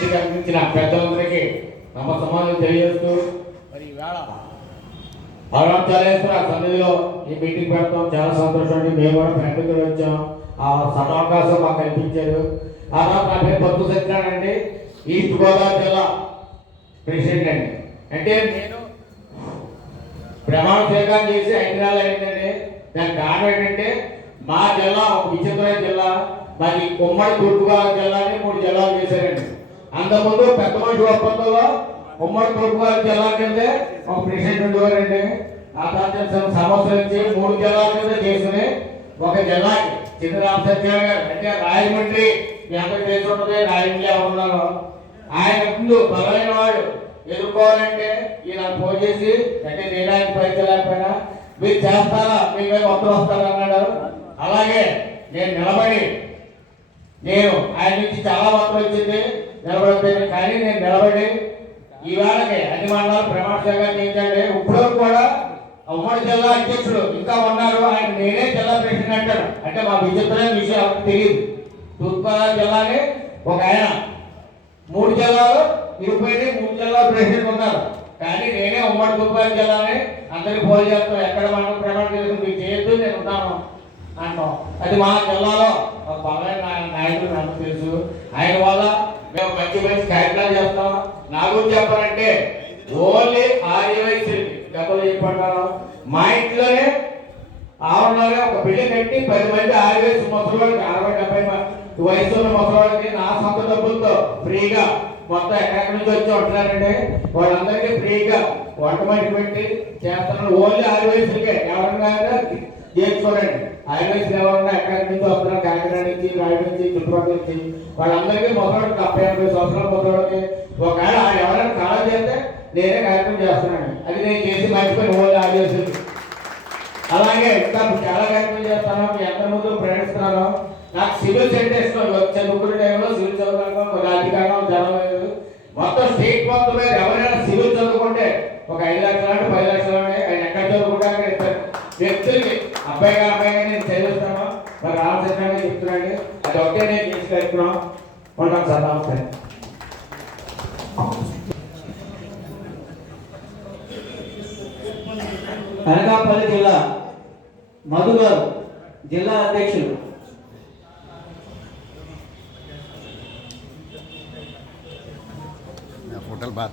వేదిక అందించిన పెద్దలందరికీ నమ్మ సమాధానం తెలియజేస్తూ మరి ఈవేళ అరుణాచలేశ్వర సన్నిధిలో ఈ మీటింగ్ పెడతాం. చాలా సంతోషం అండి మేము కూడా ఫ్యామిలీతో వచ్చాం. ఆ సదవకాశం మాకు కల్పించారు. ఆ తర్వాత నా పేరు పత్తు సత్యనారాయణ అండి. ఈస్ట్ గోదావరి జిల్లా ప్రెసిడెంట్ అండి. అంటే నేను ప్రమాణ స్వీకారం చేసి ఐదు నెలలు అయిందండి. దానికి కారణం ఏంటంటే మా జిల్లా ఒక విచిత్రమైన జిల్లా. మరి ఉమ్మడి తూర్పుగోదావరి జిల్లాని మూడు జిల్లాలు చేశారండి. అంతకుముందు పెద్ద మనిషి ఒప్పందంలో ఉమ్మడి తూర్పుగోదావరి జిల్లా కిందే ఒక ప్రెసిడెంట్ ఉండేవారండి. ఆ తర్వాత some సంవత్సరం మూడు జిల్లాల కింద చేసుకుని ఒక జిల్లాకి చిన్న రామసత్యాలు గారు అంటే రాజమండ్రి ఎంత అందరికి తెలిసి ఉంటుంది రాజమండ్రి ఎవరు ఉన్నారో? ఆయన ముందు బలమైన వాడు ఎదుర్కోవాలంటే ఈయన ఫోన్ చేసి అంటే నేను ఆయన పరీక్షలేకపోయినా మీరు చేస్తారా? మీ మీద వస్తారా? అన్నాడు. అలాగే నేను నిలబడి నేను ఆయన నుంచి చాలా మొత్తం వచ్చింది. నిలబడిపోయాను కానీ నేను నిలబడి ఈవేళకి అన్ని మండలాలు ప్రమాణంగా చేయించండి. ఇప్పుడు కూడా ఉమ్మడి జిల్లా అధ్యక్షుడు ఇంకా ఉన్నారు. ఆయన నేనే జిల్లా ప్రెసిడెంట్ అంటారు. అంటే మా విచిత్రమైన విషయం ఎవరికి తెలియదు తూర్పుగోదావరి జిల్లాని ఒక ఆయన. మూడు జిల్లాలు ఇరుపైన మూడు జిల్లాలు ప్రెసిడెంట్ ఉన్నారు. కానీ నేనే ఉమ్మడి తూర్పుగోదావరి జిల్లాని అందరికీ ఫోన్ చేస్తాను. ఎక్కడ మనం ప్రమాణం చేసి మీకు చేయొద్దు నేను ఉంటాను అంటాం అది మా జిల్లాలో ఒక బలమైన నాయ- నాయకుడు నాకు తెలుసు. ఆయన వల్ల మంచి మంచి కార్యక్రమాలు చేస్తాం. నా గురించి చెప్పాలంటే ఓన్లీ ఆర్యవైశ్యులకి గతంలో చెప్పంటారు మా ఇంట్లోనే ఆవరణలో ఒక బిల్లు కట్టి పది మంది ఆర్యవైశ్య ముసలివాళ్ళకి అరవై డెబ్బై వయసు ఉన్న ముసలివాళ్ళకి నా సొంత డబ్బులతో ఫ్రీగా మొత్తం ఎక్కడెక్కడి నుంచి వచ్చి ఉంటున్నారంటే వాళ్ళందరికీ ఫ్రీగా వంట మట్టి పెట్టి చేస్తున్నారు ఓన్లీ ఆర్యవైశ్యులకే. ఎవరైనా చేసుకోరండి ఆర్యవైశ్యులు ఎవరన్నా ఎక్కడి నుంచి వస్తున్నారు కాకినాడ నుంచి రాయడం నుంచి చుట్టుపక్కల నుంచి వాళ్ళందరికీ మొదటి డెబ్బై ఎనభై సంవత్సరాల మొదలకి ఒకవేళ ఎవరైనా కాలం చేస్తే నేనే కార్యక్రమం చేస్తున్నాను అది నేను చేసి మర్చిపోయి ఓన్లీ ఆర్యవైశ్యులు అలాగే ఇంకా చాలా కార్యక్రమం చేస్తాను. మీ అందరి ముందు ప్రయాణిస్తున్నాను. నాకు సివిల్ సెంటెన్స్ చదువుకునే టైంలో సివిల్ చదువుకోవడం రాజకీయంగా జనం లేదు. మొత్తం స్టేట్ మొత్తం మీద ఎవరైనా సివిల్ చదువుకుంటే ఒక ఐదు లక్షలు అంటే పది లక్షలు అంటే ఆయన ఎక్కడ చదువుకుంటారు ఇద్దరు వ్యక్తులకి అబ్బాయి గారు అబ్బాయి గారు నేను చదివిస్తాను. నాకు ఆలోచన చెప్తున్నాను అది ఒకటే నేను తీసుకెళ్తున్నాం. ఉంటాను సార్. నమస్తే అనకాపల్లి జిల్లా మధు జిల్లా అధ్యక్షులు ఫోటోలు బాగా